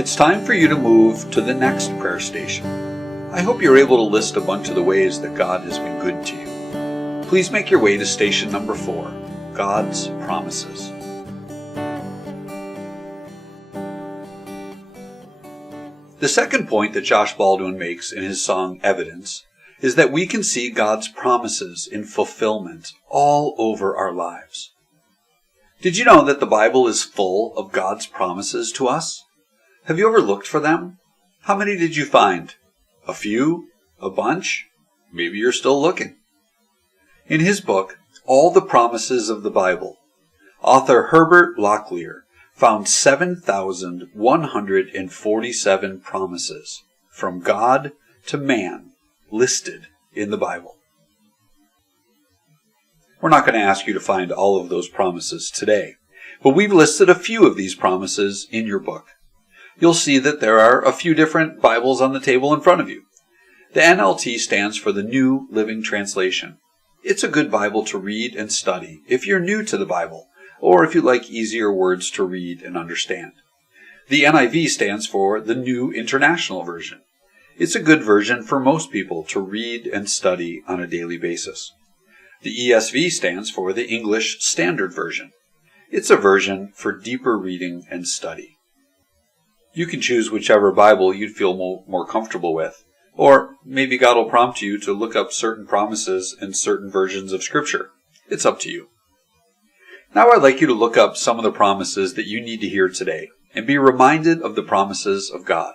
It's time for you to move to the next prayer station. I hope you're able to list a bunch of the ways that God has been good to you. Please make your way to station number 4, God's Promises. The second point that Josh Baldwin makes in his song Evidence is that we can see God's promises in fulfillment all over our lives. Did you know that the Bible is full of God's promises to us? Have you ever looked for them? How many did you find? A few? A bunch? Maybe you're still looking. In his book, All the Promises of the Bible, author Herbert Locklear found 7,147 promises from God to man listed in the Bible. We're not going to ask you to find all of those promises today, but we've listed a few of these promises in your book. You'll see that there are a few different Bibles on the table in front of you. The NLT stands for the New Living Translation. It's a good Bible to read and study if you're new to the Bible, or if you like easier words to read and understand. The NIV stands for the New International Version. It's a good version for most people to read and study on a daily basis. The ESV stands for the English Standard Version. It's a version for deeper reading and study. You can choose whichever Bible you'd feel more comfortable with, or maybe God will prompt you to look up certain promises in certain versions of Scripture. It's up to you. Now I'd like you to look up some of the promises that you need to hear today and be reminded of the promises of God.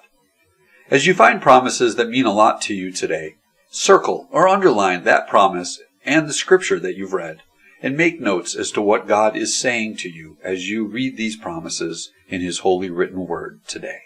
As you find promises that mean a lot to you today, circle or underline that promise and the Scripture that you've read, and make notes as to what God is saying to you as you read these promises in His holy written word today.